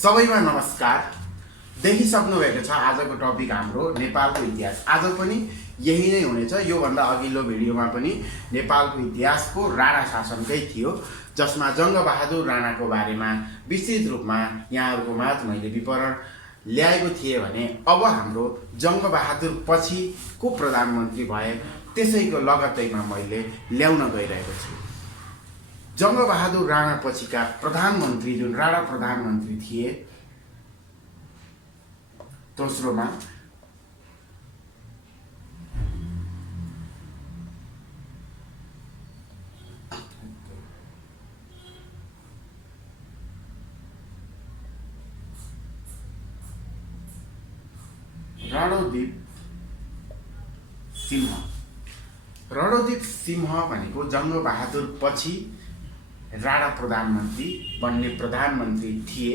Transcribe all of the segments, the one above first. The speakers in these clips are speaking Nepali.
सबैमा नमस्कार। देखिसक्नुभएको छ आजको टपिक हाम्रो नेपालको इतिहास। आज पनि यही नै हुनेछ। योभन्दा अघिल्लो भिडियोमा पनि नेपालको इतिहासको राणा शासनकै थियो, जसमा जङ्गबहादुर राणाको बारेमा विस्तृत रूपमा यहाँहरूको माझ मैले विवरण ल्याएको थिएँ भने अब हाम्रो जङ्गबहादुर पछिको प्रधानमन्त्री भए त्यसैको लगत्तैमा मैले ल्याउन गइरहेको छु। जङ्गबहादुर राणा पछिका प्रधानमन्त्री जुन राणा प्रधानमन्त्री थिए, दोस्रोमा रणोदीप सिंह। रणोदीप सिंह भनेको जङ्गबहादुर पछि राणा प्रधानमन्त्री बन्ने प्रधानमन्त्री थिए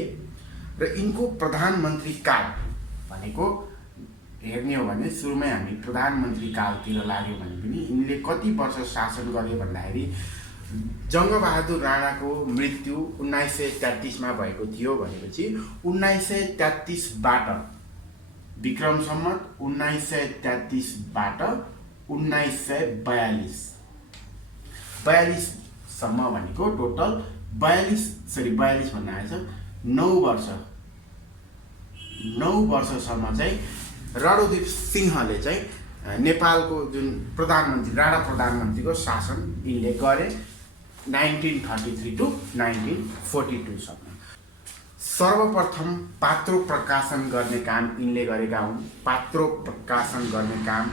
र यिनको प्रधानमन्त्री काल भनेको हेर्ने हो भने सुरुमै हामी प्रधानमन्त्री कालतिर लाग्यो भने पनि यिनले कति वर्ष शासन गरे भन्दाखेरि जङ्गबहादुर राणाको मृत्यु 1933 मा भएको थियो भनेपछि 1933 बाट विक्रम सम्वत 1933 बाट 1942 सम्म भनेको टोटल 42 भन्न आएछ 9 वर्षसम्म चाहिँ रणोदीप सिंहले चाहिँ नेपालको जुन प्रधानमन्त्री राणा प्रधानमन्त्रीको शासन यिनले गरे 1933 टु 1942 सम्म। सर्वप्रथम पात्रो प्रकाशन गर्ने काम यिनले गरेका हुन्। पात्रो प्रकाशन गर्ने काम,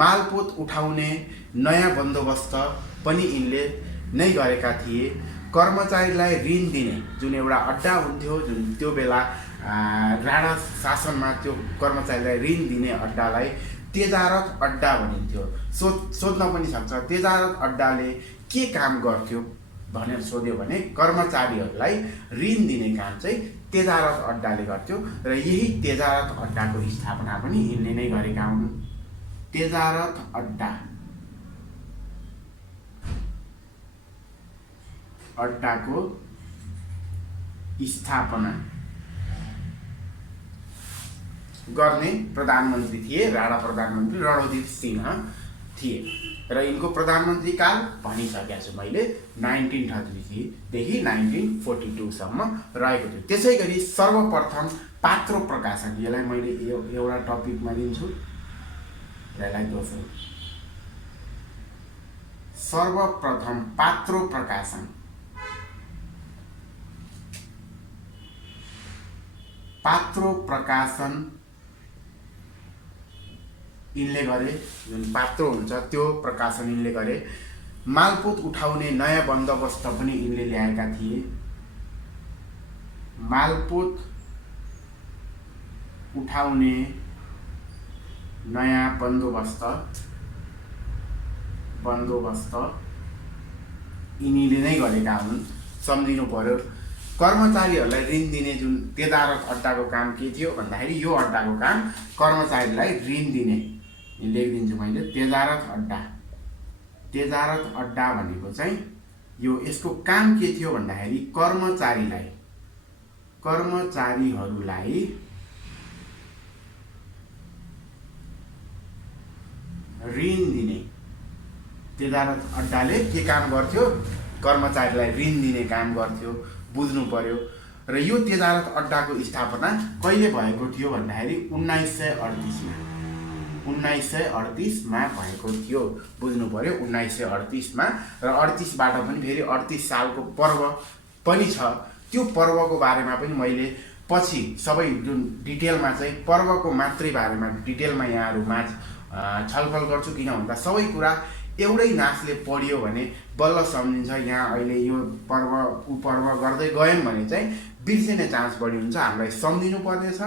मालपोत उठाउने नयाँ बन्दोबस्त पनि यिनले नै गरेका थिए। कर्मचारीलाई ऋण दिने जुन एउटा अड्डा हुन्थ्यो, जुन त्यो बेला राणा शासनमा त्यो कर्मचारीलाई ऋण दिने अड्डालाई तेजारत अड्डा भनिन्थ्यो। सोध्न पनि सक्छ तेजारत अड्डाले के काम गर्थ्यो भनेर सोध्यो भने कर्मचारीहरूलाई ऋण दिने काम चाहिँ तेजारत अड्डाले गर्थ्यो र यही तेजारत अड्डाको स्थापना पनि यिनले नै गरेका हुन्। तेजारत अड्डाको स्थापना गर्ने प्रधानमन्त्री थिए राणा प्रधानमन्त्री रणोदीप सिंह थिए र यिनको प्रधानमन्त्री काल भनिसकेको छु मैले 1933 देखि 1942 सम्म रहेको थियो। त्यसै गरी सर्वप्रथम पात्रो प्रकाशन, यसलाई मैले एउटा टपिकमा लिन्छु, यसलाई दोस्रो। सर्वप्रथम पात्रो प्रकाशन यिनले गरे। जुन पात्रो हुन्छ त्यो प्रकाशन यिनले गरे। मालपोत उठाउने नयाँ बन्दोबस्त पनि यिनले ल्याएका थिए। मालपोत उठाउने नयाँ बन्दोबस्त यिनीले नै गरेका हुन्। सम्झिनु पर्यो। कर्मचारीहरूलाई ऋण दिने जुन तेजारत अड्डाको काम के थियो भन्दाखेरि यो अड्डाको काम कर्मचारीलाई ऋण दिने, लेखिदिन्छु मैले। तेजारत अड्डा भनेको चाहिँ यो यसको काम के थियो भन्दाखेरि कर्मचारीहरूलाई ऋण दिने। तेजारत अड्डाले के काम गर्थ्यो? कर्मचारीलाई ऋण दिने काम गर्थ्यो, बुझ्नु पर्यो। र यो तेजारत अड्डाको स्थापना कहिले भएको थियो भन्दाखेरि 1938 मा भएको थियो, बुझ्नु पर्यो। 1938 मा र 38 बाट पनि फेरि 38 सालको पर्व पनि छ। त्यो पर्वको बारेमा पनि मैले पछि सबै जुन डिटेलमा चाहिँ पर्वको मात्रै बारेमा डिटेलमा यहाँहरूमा छलफल गर्छु। किन भन्दा सबै कुरा एउटै नाचले पढियो भने बल्ल सम्झिन्छ। यहाँ अहिले यो पर्व ऊ पर्व गर्दै गयौँ भने चाहिँ बिर्सिने चान्स बढी हुन्छ। हामीलाई सम्झिनु पर्नेछ,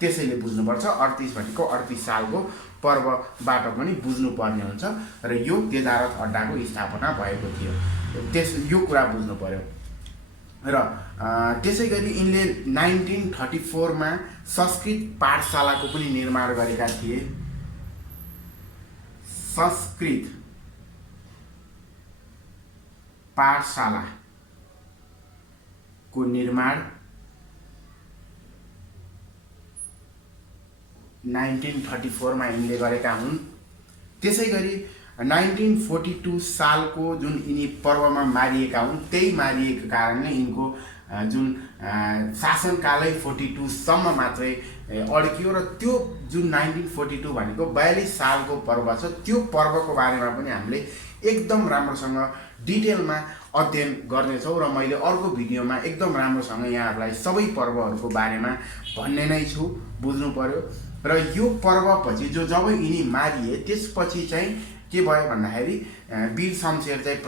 त्यसैले बुझ्नुपर्छ। 38 भनेको 38 सालको पर्वबाट पनि बुझ्नुपर्ने हुन्छ र यो तेजारत अड्डाको स्थापना भएको थियो, यो कुरा बुझ्नु पर्यो। र त्यसै गरी यिनले 1934 मा संस्कृत पाठशालाको पनि निर्माण गरेका थिए। संस्कृत पाठशालाको निर्माण 1934 मा यिनले गरेका हुन्। त्यसै गरी 1942 सालको जुन यिनी पर्वमा मारिएका हुन्, त्यही मारिएको कारणले यिनको जुन शासनकालै 42 सम्म मात्रै अड्कियो र त्यो जुन 1942 भनेको 42 सालको पर्व छ, त्यो पर्वको बारेमा पनि हामीले एकदम राम्रोसँग डिटेलमा अध्ययन गर्नेछौँ र मैले अर्को भिडियोमा एकदम राम्रोसँग यहाँहरूलाई सबै पर्वहरूको बारेमा भन्ने नै छु, बुझ्नु पर्यो। र यो पर्वपछि जब यिनी मारिए त्यसपछि चाहिँ के भयो भन्दाखेरि वीर शमशेर चाहिँ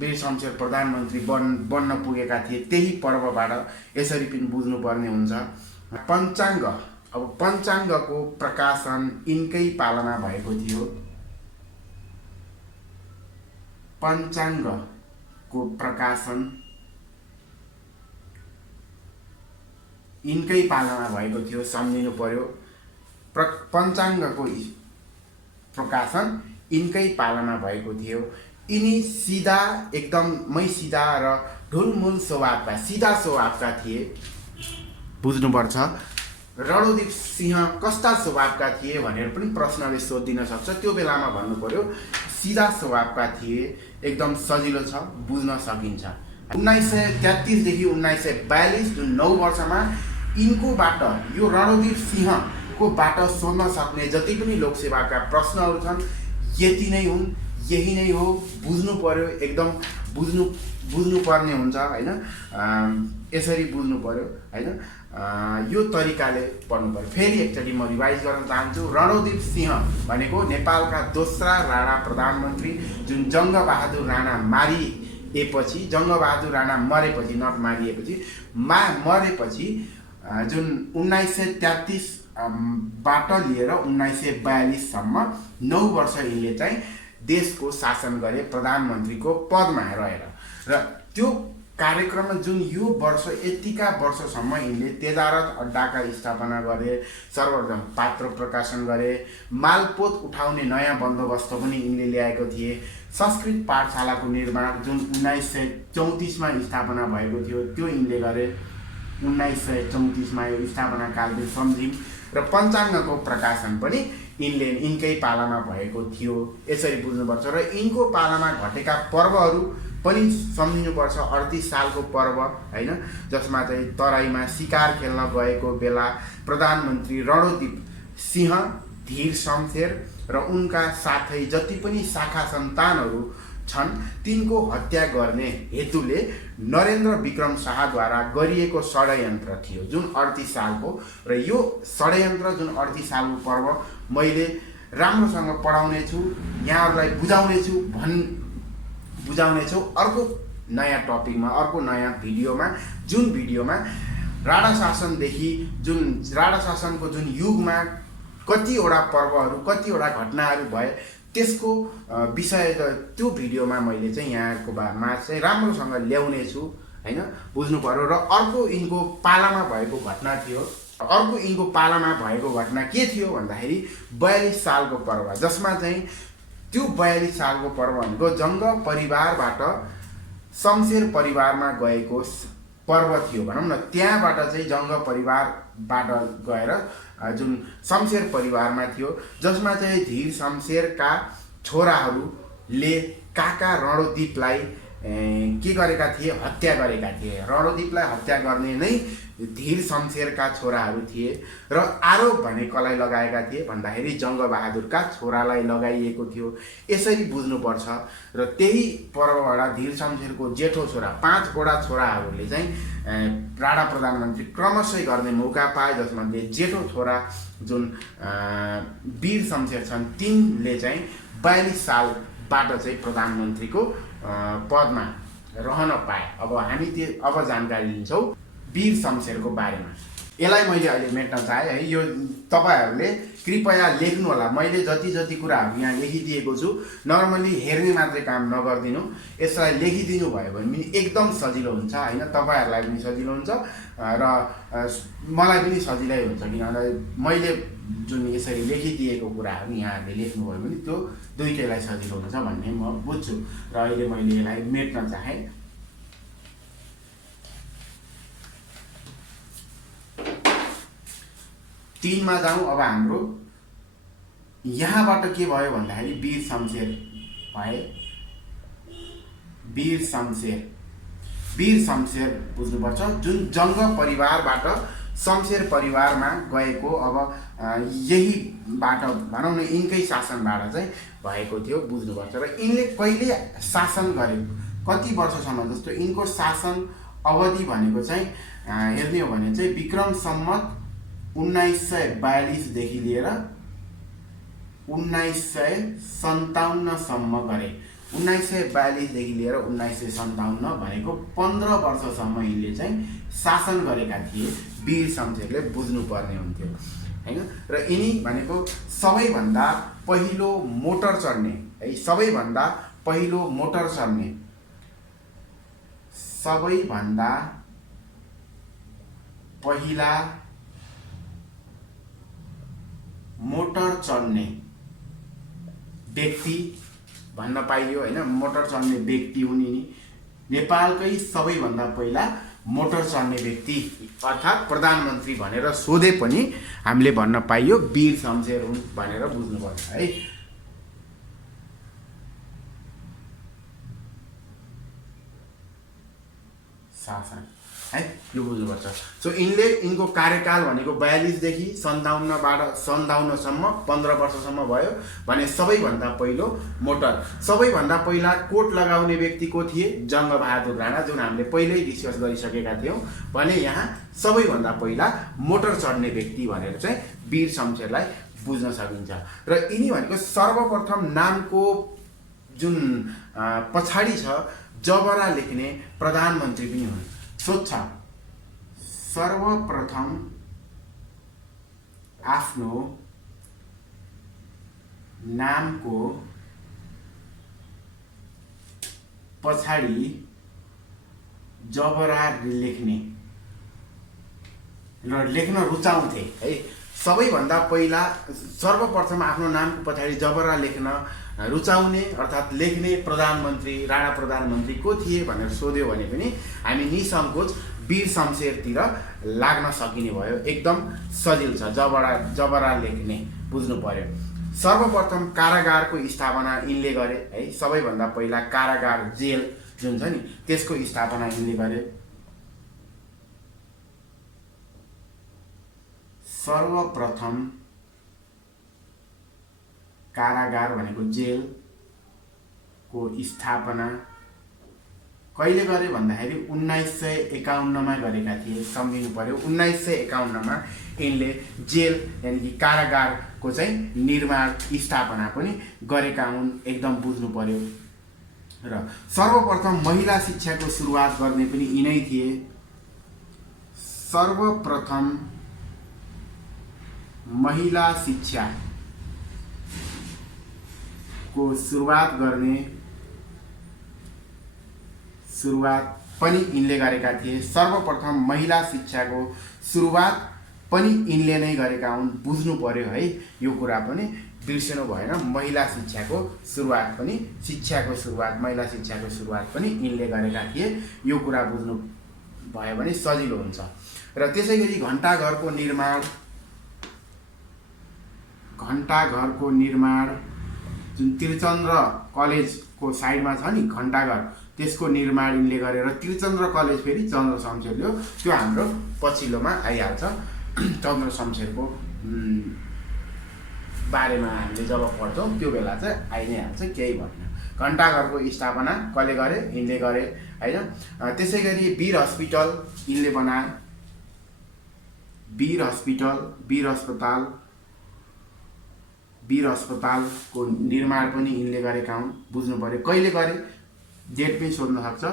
वीर शमशेर प्रधानमन्त्री बन्न पुगेका थिए। त्यही पर्वबाट यसरी पनि बुझ्नुपर्ने हुन्छ। पञ्चाङ्ग, अब पञ्चाङ्गको प्रकाशन यिनकै पालामा भएको थियो। पञ्चाङ्गको प्रकाशन यिनकै पालामा भएको थियो, सम्झिनु पर्यो। पञ्चाङ्गको प्रकाशन यिनकै पालामा भएको थियो। यिनी सिधा, एकदमै सिधा र ढुलमुल स्वभावका, सिधा स्वभावका थिए, बुझ्नुपर्छ। रणोदीप सिंह कस्ता स्वभावका थिए भनेर पनि प्रश्नले सोधिदिन सक्छ, त्यो बेलामा भन्नु पर्यो सिधा स्वभावका थिए, एकदम सजिलो छ, बुझ्न सकिन्छ। 1933 देखि 1942 जुन 9 वर्षमा यिनकोबाट, यो रणोदीप सिंहकोबाट सोध्न सक्ने जति पनि लोकसेवाका प्रश्नहरू छन् यति नै हुन्, यही नै हो, बुझ्नु पर्यो, एकदम बुझ्नुपर्ने हुन्छ हैन। यसरी बुझ्नु पर्यो हैन, यो तरिकाले पढ्नु पर्यो। फेरि एकचोटि म रिभाइज गर्न चाहन्छु। रणोदीप सिंह भनेको नेपालका दोस्रा राणा प्रधानमन्त्री, जुन जङ्गबहादुर राणा मारिएपछि, जङ्गबहादुर राणा मरेपछि, नट मारिएपछि, मरेपछि जुन 1933 बाट लिएर 1942 सम्म 9 वर्ष यिनले चाहिँ देशको शासन गरे प्रधानमन्त्रीको पदमा रहेर। र त्यो कार्यक्रममा जुन यो वर्ष, यतिका वर्षसम्म यिनले तेजारथ अड्डाका स्थापना गरे, सर्वप्रथम पात्र प्रकाशन गरे, मालपोत उठाउने नयाँ बन्दोबस्त पनि यिनले ल्याएको थिए, संस्कृत पाठशालाको निर्माण जुन 1934 मा स्थापना भएको थियो त्यो यिनले गरे, 1934 मा यो स्थापना कालले सम्झिम। र पञ्चाङ्गको प्रकाशन पनि यिनकै पालामा भएको थियो, यसरी बुझ्नुपर्छ। र यिनको पालामा घटेका पर्वहरू पनि सम्झिनुपर्छ। 38 सालको पर्व हैन, जसमा चाहिँ तराईमा शिकार खेल्न गएको बेला प्रधानमन्त्री रणोदीप सिंह, धीर शमशेर र उनका साथै जति पनि शाखा सन्तानहरू छन् तिनको हत्या गर्ने हेतुले नरेन्द्र विक्रम शाहद्वारा गरिएको षड्यन्त्र थियो जुन 38 सालको। र यो षड्यन्त्र जुन 38 सालको पर्व मैले राम्रोसँग पढाउने छु, यहाँहरूलाई बुझाउने छु अर्को नयाँ टपिकमा, अर्को नयाँ भिडियोमा, जुन भिडियोमा राणा शासनको जुन युगमा कतिवटा पर्वहरू, कतिवटा घटनाहरू भए त्यसको विषय, त्यो भिडियोमा मैले चाहिँ यहाँको बारेमा चाहिँ राम्रोसँग ल्याउने छु हैन, बुझ्नु पर्यो। र अर्को यिनको पालामा भएको घटना थियो, अर्को यिनको पालामा भएको घटना के थियो भन्दाखेरि 42 सालको पर्व, जसमा चाहिँ त्यो 42 सालको पर्व भनेको जङ्ग परिवारबाट शमशेर परिवारमा गएको पर्व थियो भनौँ न। त्यहाँबाट चाहिँ जङ्ग परिवारबाट गएर जुन शमशेर परिवारमा थियो, जसमा चाहिँ धीर शमशेरका छोराहरूले काका रणोदीपलाई के गरेका थिए, हत्या गरेका थिए। रणोदीपलाई हत्या गर्ने नै धीर शमशेरका छोराहरू थिए र आरोप भने कसलाई लगाएका थिए भन्दाखेरि जङ्गबहादुरका छोरालाई लगाइएको थियो, यसरी बुझ्नुपर्छ। र त्यही पर्वबाट धीर शमशेरको जेठो छोरा, 5वटा छोराहरूले चाहिँ राणा प्रधानमन्त्री क्रमशः गर्ने मौका पाए, जसमा जेठो छोरा जुन वीर शमशेर छन् तिनले चाहिँ 42 सालबाट चाहिँ प्रधानमन्त्रीको पदमा रहन पाए। अब हामी अब जानकारी लिन्छौँ वीर शमशेरको बारेमा। यसलाई मैले अहिले मेट्न चाहे है, यो तपाईहरूले कृपया लेख्नु होला। मैले जति कुराहरू यहाँ लेखिदिएको छु नर्मली हेर्ने मात्रै काम नगरिदिनु, यसलाई लेखिदिनु भयो भने पनि एकदम सजिलो हुन्छ हैन, तपाईहरूलाई पनि सजिलो हुन्छ र मलाई पनि सजिलै हुन्छ, किनभने मैले जुन यसरी लेखिदिएको कुराहरू यहाँहरूले लेख्नुभयो भने त्यो दुईटैलाई सजिलो हुन्छ भन्ने म बुझ्छु। र अहिले मैले यसलाई मेट्न चाहे। 3 मा जाउँ। अब हाम्रो यहाँबाट के भयो भन्दाखेरि वीर शमशेर भए। वीर शमशेर बुझ्नुपर्छ, जुन जङ्ग परिवारबाट शमशेर परिवारमा गएको। अब यही बाट भनौँ न यिनकै शासनबाट चाहिँ भएको थियो बुझ्नुपर्छ। र यिनले कहिले शासन गरे, कति वर्षसम्म, जस्तो यिनको शासन अवधि भनेको चाहिँ हेर्ने हो भने चाहिँ विक्रम सम्वत 1942 देखि लिएर 1957 सम्म गरे। 1942 देखि लिएर 1957 भनेको 15 वर्षसम्म यिनले चाहिँ शासन गरेका थिए। वीर शमशेरले बुझ्नुपर्ने हुन्थ्यो हैन। र यिनी भनेको सबैभन्दा पहिलो मोटर चढ्ने है, सबैभन्दा पहिलो मोटर चढ्ने व्यक्ति भन्न पाइयो हैन। मोटर चढ्ने व्यक्ति हुन् यिनी। नेपालकै सबैभन्दा पहिला मोटर चढ्ने व्यक्ति अर्थात् प्रधानमन्त्री भनेर सोधे पनि हामीले भन्न पाइयो वीर शमशेर हुन् भनेर बुझ्नुपर्छ है। शासन है, यो बुझ्नुपर्छ। सो यिनको कार्यकाल भनेको 42 देखि 57 सम्म 15 वर्षसम्म भयो भने सबैभन्दा पहिलो मोटर, सबैभन्दा पहिला कोट लगाउने व्यक्ति को थिए? जङ्गबहादुर राणा, जुन हामीले पहिल्यै डिस्कस गरिसकेका थियौँ भने यहाँ सबैभन्दा पहिला मोटर चढ्ने व्यक्ति भनेर चाहिँ वीर शमशेरलाई बुझ्न सकिन्छ। र यिनी भनेको सर्वप्रथम नामको जुन पछाडि छ जबरा लेख्ने प्रधानमन्त्री पनि हुन्। सोध्छ सर्वप्रथम आफ्नो नामको पछाडि जबरा लेख्ने र लेख्न रुचाउँथे है। सबैभन्दा पहिला सर्वप्रथम आफ्नो नामको पछाडि जबरा लेख्न रुचाउने अर्थात् लेख्ने प्रधानमन्त्री, राणा प्रधानमन्त्री को थिए भनेर सोध्यो भने पनि हामी निसङ्कोच वीर शमशेरतिर लाग्न सकिने भयो। एकदम सजिलो छ, जबरा लेख्ने बुझ्नु पर्यो। सर्वप्रथम कारागारको स्थापना यिनले गरे है। सबैभन्दा पहिला कारागार जेल जुन छ नि त्यसको स्थापना यिनले गरे। सर्वप्रथम कारागार भनेको जेलको स्थापना कहिले गरे भन्दाखेरि 1951 मा गरेका थिए। सम्झिनु पर्यो 1951 मा यिनले जेल यानि कि कारागारको चाहिँ निर्माण स्थापना पनि गरेका हुन्, एकदम बुझ्नु पर्यो। र सर्वप्रथम महिला शिक्षाको सुरुवात गर्ने पनि यिनै थिए। सर्वप्रथम महिला शिक्षाको सुरुवात पनि यिनले गरेका थिए। सर्वप्रथम महिला शिक्षाको सुरुवात पनि यिनले नै गरेका हुन्, बुझ्नु पर्यो है। यो कुरा पनि बिर्सनु भएन। महिला शिक्षाको सुरुवात पनि महिला शिक्षाको सुरुवात पनि यिनले गरेका थिए। यो कुरा बुझ्नु भयो भने सजिलो हुन्छ। र त्यसैगरी घण्टाघरको निर्माण जुन त्रिचन्द्र कलेजको साइडमा छ नि घण्टाघर, त्यसको निर्माण यिनले गरेर त्रिचन्द्र कलेज फेरि चन्द्र शमशेरले हो। त्यो हाम्रो पछिल्लोमा आइहाल्छ। चन्द्र शमशेरको बारेमा हामीले जब पढ्छौँ त्यो बेला चाहिँ आइ नै हाल्छ, केही भएन। घण्टाघरको स्थापना कसले गरे? यिनले गरे हैन। त्यसैगरी वीर हस्पिटल यिनले बनाए। वीर अस्पतालको निर्माण पनि यिनले गरेका हुन्, बुझ्नु पर्यो। कहिले गरे? डेट पनि सोध्न सक्छ।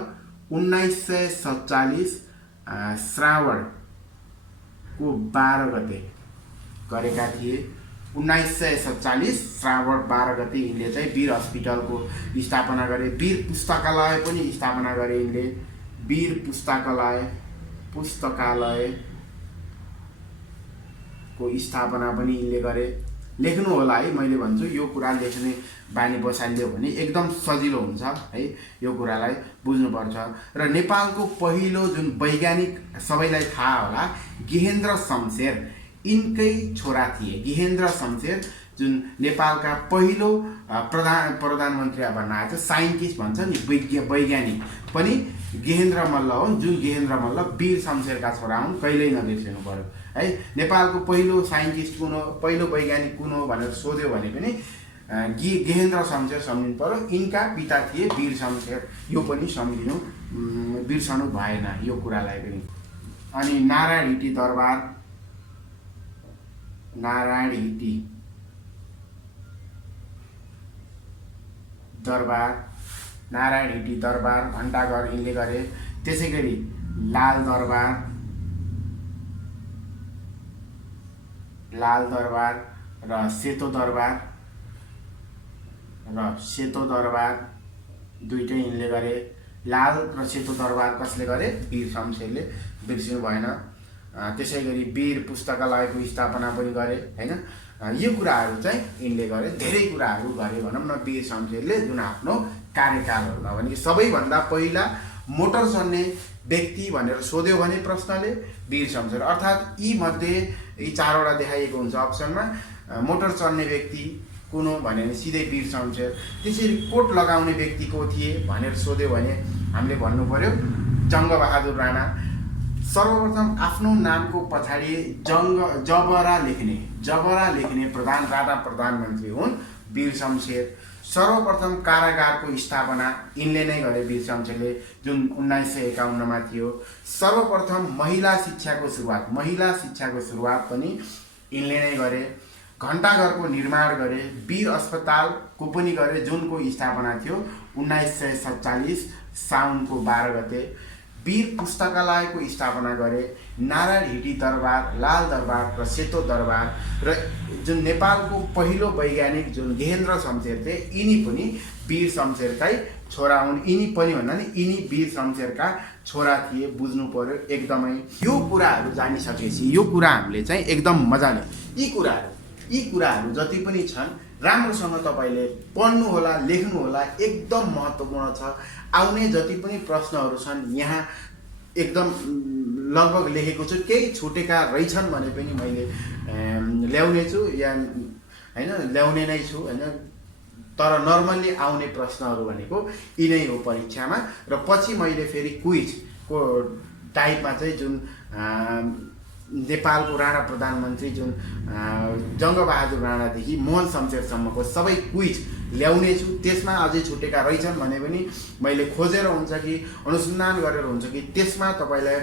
1947 श्रावणको 12 गते गरेका थिए। 1947 श्रावण 12 गते यिनले चाहिँ वीर हस्पिटलको स्थापना गरे। वीर पुस्तकालय पनि स्थापना गरे यिनले। वीर पुस्तकालयको स्थापना पनि यिनले गरे। लेख्नु होला है, मैले भन्छु यो कुरा लेख्ने बानी बसालियो भने एकदम सजिलो हुन्छ है। यो कुरालाई बुझ्नुपर्छ। र नेपालको पहिलो जुन वैज्ञानिक सबैलाई थाहा होला गेहेन्द्र शमशेर, यिनकै छोरा थिए गेहेन्द्र शमशेर, जुन नेपालका पहिलो प्रधानमन्त्री अब बनाएको छ। साइन्टिस्ट भन्छ नि, वैज्ञानिक पनि गेहेन्द्र मल्ल हो, जुन गेहेन्द्र मल्ल वीर शमशेरका छोरा हुन्। कहिल्यै नबिर्सिनु पर्यो है। नेपालको पहिलो साइन्टिस्ट कुन हो, पहिलो वैज्ञानिक कुन हो भनेर सोध्यो भने पनि गेहेन्द्र शमशेर सम्झिनु पर्यो। यिनका पिता थिए वीर शमशेर, यो पनि सम्झिनु बिर्सनु भएन यो कुरालाई पनि। अनि नारायण हिटी दरबार, नारायण हिटी दरबार घण्टाघर यिनले गरे। त्यसै गरी लाल दरबार र सेतो दरबार दुईटै यिनले गरे। लाल र सेतो दरबार कसले गरे? वीर शमशेरले, बिर्सिनु भएन। त्यसै गरी वीर पुस्तकालयको स्थापना पनि गरे हैन। यो कुराहरू चाहिँ यिनले गरे, धेरै कुराहरू गरे भनौँ न वीर शमशेरले जुन आफ्नो कार्यकालहरूमा। भने सबैभन्दा पहिला मोटर चढ्ने व्यक्ति भनेर सोध्यो भने प्रश्नले वीर शमशेर, अर्थात् यी मध्ये यी चारवटा देखाइएको हुन्छ अप्सनमा। मोटर चढ्ने व्यक्ति कुन हो भने सिधै वीर शमशेर। त्यसरी कोट लगाउने व्यक्ति को थिए भनेर सोध्यो भने हामीले भन्नु पर्यो जङ्गबहादुर राणा। सर्वप्रथम आफ्नो नामको पछाडि जबरा लेख्ने राणा प्रधानमन्त्री हुन् वीर शमशेर। सर्वप्रथम कारागारको स्थापना यिनले नै गरे वीर शमशेरले, जुन 1951 थियो। सर्वप्रथम महिला शिक्षाको सुरुवात पनि यिनले नै गरे। घण्टाघरको निर्माण गरे। वीर अस्पतालको पनि गरे, जुनको स्थापना थियो 1947 साउनको 12 गते। वीर पुस्तकालयको स्थापना गरे। नारायण हिटी दरबार, लाल दरबार र सेतो दरबार र जुन नेपालको पहिलो वैज्ञानिक जुन गेहेन्द्र शमशेर थिए, यिनी पनि वीर शमशेरकै छोरा हुन्। यिनी पनि भन्दा नि यिनी वीर शमशेरका छोरा थिए, बुझ्नु पर्यो एकदमै। यो कुराहरू जानिसकेपछि यो कुरा हामीले चाहिँ एकदम मजाले यी कुराहरू जति पनि छन् राम्रोसँग तपाईँले पढ्नु होला, लेख्नु होला, एकदम महत्त्वपूर्ण छ। आउने जति पनि प्रश्नहरू छन् यहाँ एकदम लगभग लेखेको छु, केही छुटेका रहेछन् भने पनि मैले ल्याउने छु या हैन ल्याउने नै छु हैन। तर नर्मल्ली आउने प्रश्नहरू भनेको यिनै हो परीक्षामा। र पछि मैले फेरि क्विजको टाइपमा चाहिँ जुन नेपालको राणा प्रधानमन्त्री जुन जङ्गबहादुर राणादेखि मोहन शमशेरसम्मको सबै क्विज ल्याउने छु। त्यसमा अझै छुटेका रहेछन् भने पनि मैले खोजेर हुन्छ कि अनुसन्धान गरेर हुन्छ कि त्यसमा तपाईँलाई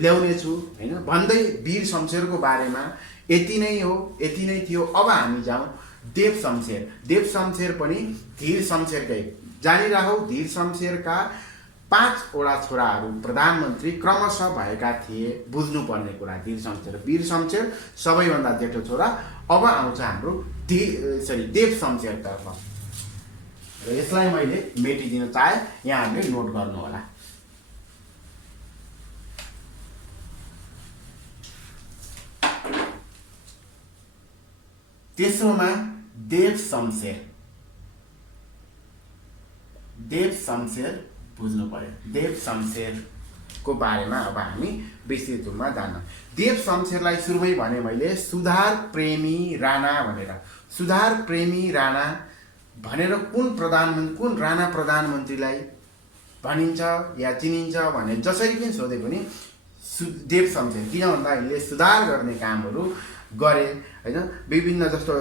ल्याउने छु हैन। भन्दै वीर शमशेरको बारेमा यति नै थियो। अब हामी जाउँ देव शमशेर पनि धीर शमशेरकै जानिराखौ। धीर शमशेरका 5 वटा छोराहरू प्रधानमन्त्री क्रमशः भएका थिए, बुझ्नुपर्ने कुरा। वीर शमशेर सबैभन्दा जेठो छोरा। अब आउँछ हाम्रो देव शमशेरतर्फ र यसलाई मैले मेटिदिन चाहे, यहाँहरूले नोट गर्नु होला। तेस्रोमा देव शमशेर बुझ्नु पर्यो। देव शमशेरको बारेमा अब हामी विस्तृत रूपमा जान्न। देव शमशेरलाई सुरुमै भने मैले सुधार प्रेमी राणा भनेर कुन राणा प्रधानमन्त्रीलाई भनिन्छ या चिनिन्छ भने जसरी पनि सोधे पनि देव शमशेर। किन भन्दा यिनले सुधार गर्ने कामहरू गरे हैन। विभिन्न जस्तो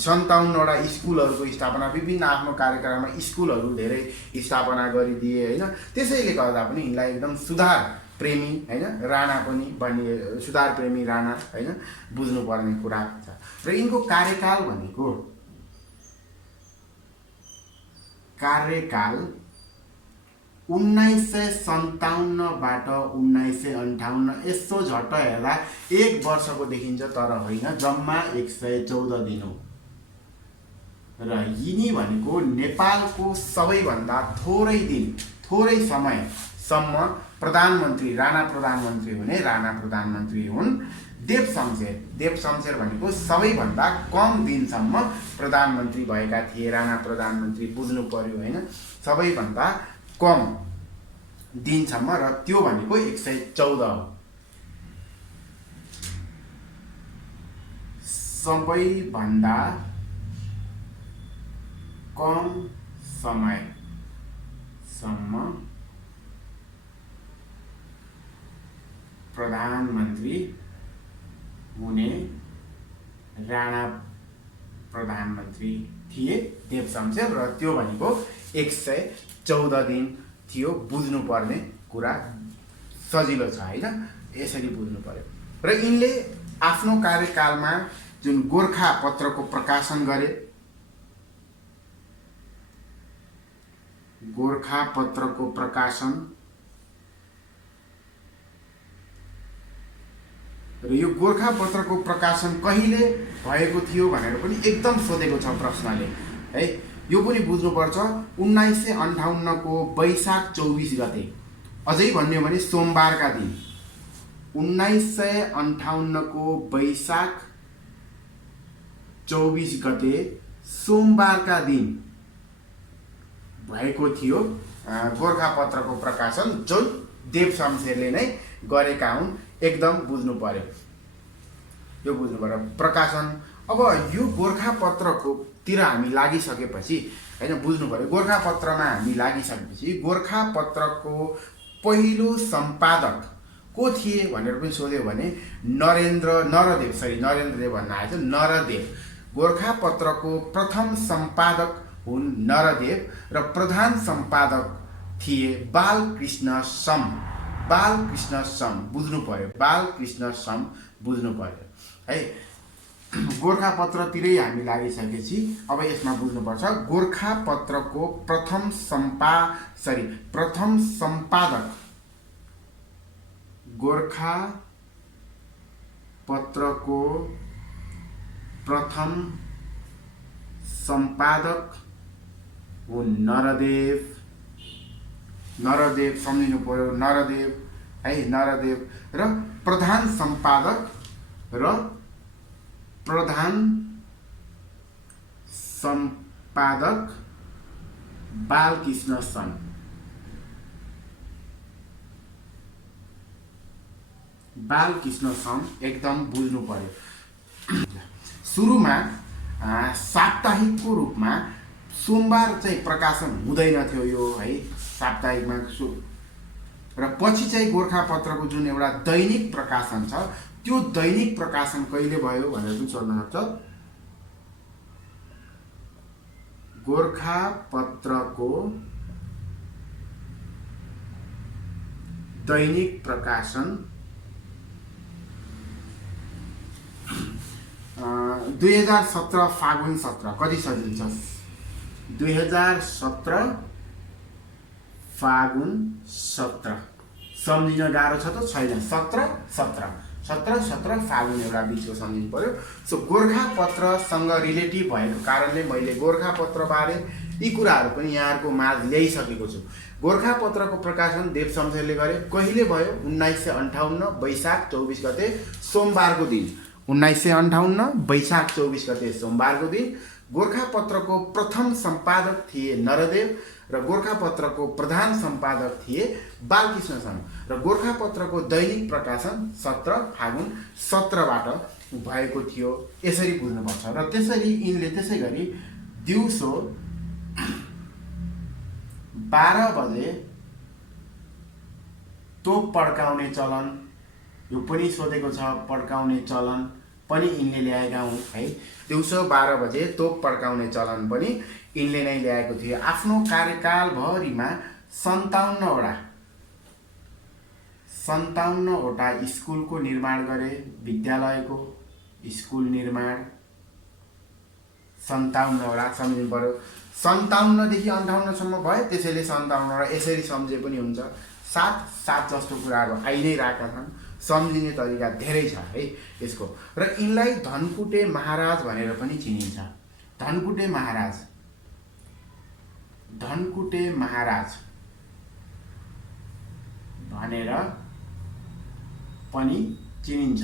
57 वटा स्कुलहरूको स्थापना, विभिन्न आफ्नो कार्यक्रममा स्कुलहरू धेरै स्थापना गरिदिए हैन। त्यसैले गर्दा पनि यिनलाई एकदम सुधार प्रेमी हैन राणा पनि भनिए, सुधार प्रेमी राणा हैन, बुझ्नुपर्ने कुरा छ। र यिनको कार्यकाल 1957 बाट 1958 यसो झट्ट हेर्दा 1 वर्षको देखिन्छ, तर होइन, जम्मा 114 दिन हो। र यिनी भनेको नेपालको सबैभन्दा थोरै समयसम्म राणा प्रधानमन्त्री हुन् देव शमशेर भनेको सबैभन्दा कम दिनसम्म प्रधानमन्त्री भएका थिए राणा प्रधानमन्त्री, बुझ्नु पर्यो हैन। सबैभन्दा कम दिनसम्म, र त्यो भनेको 114 हो। सबैभन्दा कम समयसम्म प्रधानमन्त्री हुने राणा प्रधानमन्त्री थिए देव शमशेर, र त्यो भनेको 114 दिन थियो। बुझ्नुपर्ने कुरा सजिलो छ हैन, यसरी बुझ्नु पर्यो। र यिनले आफ्नो कार्यकालमा जुन गोर्खा पत्रको प्रकाशन गरे, गोर्खा पत्रको प्रकाशन, र यो गोर्खा पत्रको प्रकाशन कहिले भएको थियो भनेर पनि एकदम सोधेको छ प्रश्नले है। यो पनि बुझ्नुपर्छ। 1958 को वैशाख 24 गते, अझै भन्यो भने सोमबारका दिन, 1958 को वैशाख 24 गते सोमबारका दिन भएको थियो गोर्खा पत्रको प्रकाशन, जो देव शमशेरले नै गरेका हुन्। एकदम बुझ्नु पर्यो, यो बुझ्नु पर्यो प्रकाशन। अब यो गोर्खा पत्रको तिर हामी लागिसकेपछि हैन, बुझ्नु पर्यो गोर्खा पत्रमा हामी लागिसकेपछि गोर्खा पत्रको पहिलो सम्पादक को थिए भनेर पनि सोध्यो भने नरदेव भन्न आएछ। नरदेव गोर्खा पत्रको प्रथम सम्पादक हुन् नरदेव, र प्रधान सम्पादक थिए बालकृष्ण सम। बालकृष्ण सम बुझ्नु पर्यो, बालकृष्ण सम बुझ्नु पर्यो है। गोर्खा पत्रतिरै हामी लागिसकेपछि अब यसमा बुझ्नुपर्छ गोर्खा पत्रको प्रथम सम्पादक, गोर्खा पत्रको प्रथम सम्पादक हुन् नरदेव। नरदेव सम्झिनु पर्यो, नरदेव है, नरदेव। र प्रधान सम्पादक बालकृष्ण सम। बालकृष्ण सम एकदम बुझ्नु पर्यो। सुरुमा साप्ताहिकको रूपमा सोमबार चाहिँ प्रकाशन हुँदैन थियो यो है, साप्ताहिकमा। र पछि चाहिँ गोर्खा पत्रको जुन एउटा दैनिक प्रकाशन छ, त्यो दैनिक प्रकाशन कहिले भयो भनेर पनि सोध्न सक्छ। गोर्खा पत्रको दैनिक प्रकाशन 2017 फागुन 17। कति सजिलो छ, 2017 फागुन 17। सम्झिन गाह्रो छ त छैन, 17 फागुन एउटा बिचको सम्झिनु पर्यो। सो गोर्खा पत्रसँग रिलेटिभ भएको कारणले मैले गोर्खा पत्रबारे यी कुराहरू पनि यहाँहरूको माझ ल्याइसकेको छु। गोर्खा पत्रको प्रकाशन देव शमशेरले गरे, कहिले भयो? 1958 वैशाख 24 गते सोमबारको दिन। 1958 वैशाख 24 गते सोमबारको दिन। गोर्खा पत्रको प्रथम सम्पादक थिए नरदेव, र गोर्खा पत्रको प्रधान सम्पादक थिए बालकृष्ण सम, र गोर्खा पत्रको दैनिक प्रकाशन 17 फागुन 17बाट भएको थियो। यसरी बुझ्नुपर्छ। र त्यसरी यिनले त्यसै गरी दिउँसो 12 बजे तोप पड्काउने चलन, यो पनि सोधेको छ, पड्काउने चलन पनि यिनले ल्याएका हुन् है। दिउँसो 12 बजे तोप पड्काउने चलन पनि यिनले नै ल्याएको थियो। आफ्नो कार्यकालभरिमा 57 वटा स्कुलको निर्माण गरे, विद्यालयको स्कुल निर्माण 57 वटा सम्झिनु पर्यो। 57 देखि 58 सम्म भयो, त्यसैले 57 वटा यसरी सम्झे पनि हुन्छ। 7 जस्तो कुराहरू आइ नै रहेका छन्, सम्झिने तरिका धेरै छ है यसको। र यिनलाई धनकुटे महाराज भनेर पनि चिनिन्छ। धनकुटे महाराज भनेर पनि चिनिन्छ।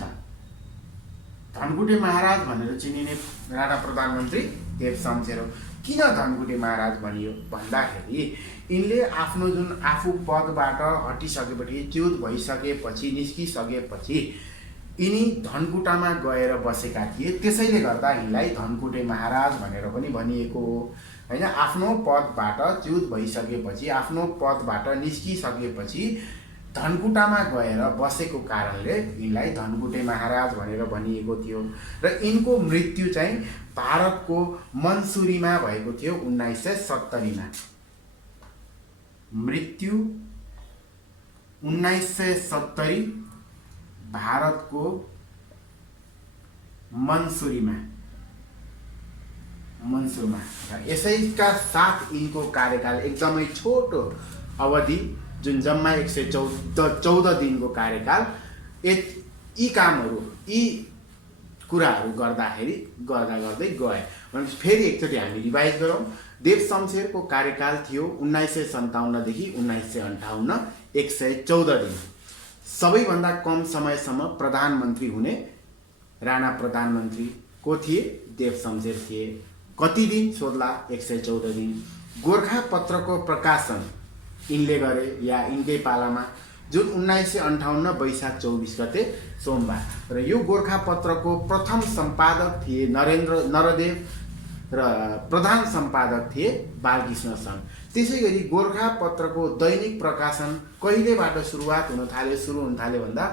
धनकुटे महाराज भनेर चिनिने राणा प्रधानमन्त्री देव शमशेर हो। किन धनकुटे महाराज भनियो भन्दाखेरि यिनले आफ्नो जुन आफू पदबाट हटिसकेपछि, च्युत भइसकेपछि, निस्किसकेपछि यिनी धनकुटामा गएर बसेका थिए, त्यसैले गर्दा यिनलाई धनकुटे महाराज भनेर पनि भनिएको हो हैन। आफ्नो पदबाट च्युत भइसकेपछि, आफ्नो पदबाट निस्किसकेपछि धनकुटामा गएर बसेको कारणले यिनलाई धनकुटे महाराज भनेर भनिएको थियो। र यिनको मृत्यु चाहिँ भारतको मन्सुरीमा भएको थियो 1970 मा। मृत्यु 1970 भारतको मन्सुरीमा। र यसैका साथ यिनको कार्यकाल एकदमै छोटो अवधि, जुन जम्मा 114 दिनको कार्यकाल, यी कामहरू, यी कुराहरू गर्दै गए। भनेपछि फेरि एकचोटि हामी रिभाइज गरौँ। देव शमशेरको कार्यकाल थियो 1957 देखि 1958, 114 दिन। सबैभन्दा कम समयसम्म प्रधानमन्त्री हुने राणा प्रधानमन्त्री को थिए? देव शमशेर थिए। कति दिन सोध्ला? 114 दिन। गोरखापत्रको प्रकाशन यिनले गरे, या यिनकै पालामा, जुन 1958 वैशाख 24 गते सोमबार। र यो गोरखापत्रको प्रथम सम्पादक थिए नरदेव र प्रधान सम्पादक थिए बालकृष्ण सन। त्यसै गरी गोरखापत्रको दैनिक प्रकाशन कहिलेबाट सुरु हुन थाल्यो भन्दा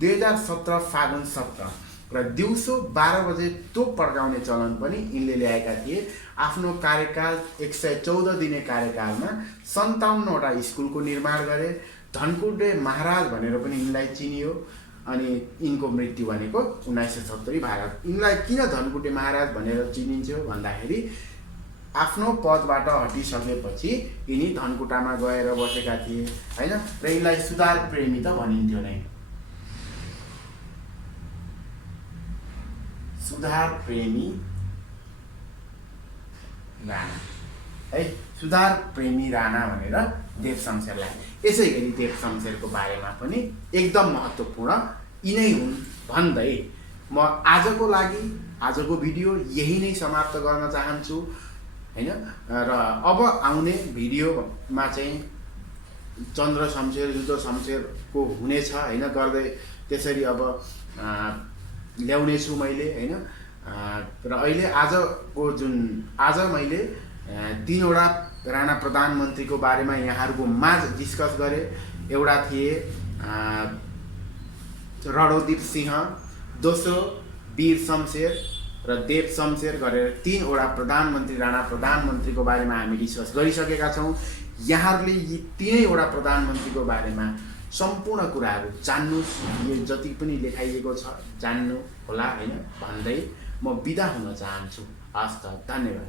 2017 फागुन 17 र दिउँसो 12 बजे तोप पड्काउने चलन पनि यिनले ल्याएका थिए। आफ्नो कार्यकाल 114 दिने कार्यकालमा 57 वटा स्कुलको निर्माण गरे। धनकुटे महाराज भनेर पनि यिनलाई चिनियो। अनि यिनको मृत्यु भनेको 1970 भारत। यिनलाई किन धनकुटे महाराज भनेर चिनिन्थ्यो भन्दाखेरि आफ्नो पदबाट हटिसकेपछि यिनी धनकुटामा गएर बसेका थिए हैन। र यिनलाई सुधार प्रेमी त भनिन्थ्यो नै। सुधार प्रेमी राणा है, सुधार प्रेमी राणा भनेर देव शमशेरलाई। यसै गरी देव शमशेरको बारेमा पनि एकदम महत्त्वपूर्ण यिनै हुन् भन्दै म आजको भिडियो यही नै समाप्त गर्न चाहन्छु हैन। र अब आउने भिडियोमा चाहिँ चन्द्र शमशेर, युद्ध शमशेरको हुनेछ हैन, गर्दै त्यसरी अब ल्याउने छु मैले हैन। र अहिले आज मैले 3 वटा राणा प्रधानमन्त्रीको बारेमा यहाँहरूको माझ डिस्कस गरे। एउटा थिए रणदीप सिंह, दोस्रो वीर शमशेर र देव शमशेर गरेर 3 वटा प्रधानमन्त्री, राणा प्रधानमन्त्रीको बारेमा हामी डिस्कस गरिसकेका छौँ। यहाँहरूले यी 3 वटा प्रधानमन्त्रीको बारेमा सम्पूर्ण कुराहरू जान्नुस्, यो जति पनि लेखाइएको छ जान्नु होला हैन भन्दै म बिदा हुन चाहन्छु। हस् त, धन्यवाद।